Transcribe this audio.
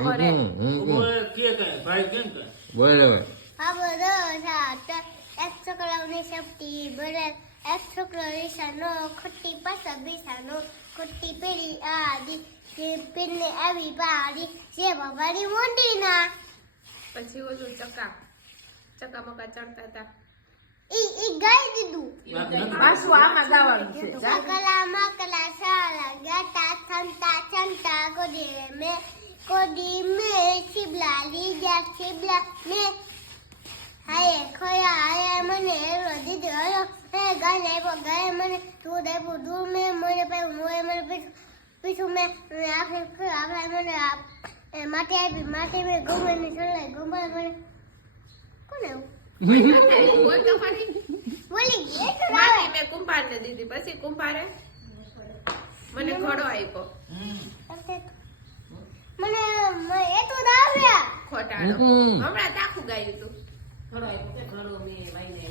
કરે ભાઈ કેમ કે બોલે હા બોલો સાત એક છોકરાઓની સેફટી બોલે એક છોકરો ઈશાનો ખોટી પાછા બીસાનો ખોટી પેલી આડી કે પેલી આવી બાડી જે બાબાની મોટી ના પછી ઓલું ચકા મકા ચડતા હતા ઈ ગાઈ દીધું પાછું આમાં ગાવાનું છે કલા મકલા સાલા ગાતા થમતા થમતા કોડી મે શિબલા લીજા શિબલા મે હાય ખોયા હાય મને એલો દીધો હલો હે ગાય મને તું દેવું દૂર મે મને પે મોય મને પીછું મે આપણે મને માટી આપી માટી મે ગમે ચલાય ગમે મને કોને બોલ તો ખરી બોલી ગઈ તો માટી મેં કુંભારને દીધી પછી કુંભારે મને ઘોડો આપ્યો મને એ તો દાવ્યા ખોટાડો હમણાં તાખું ગાયું તું ઘણો મેં વાઈને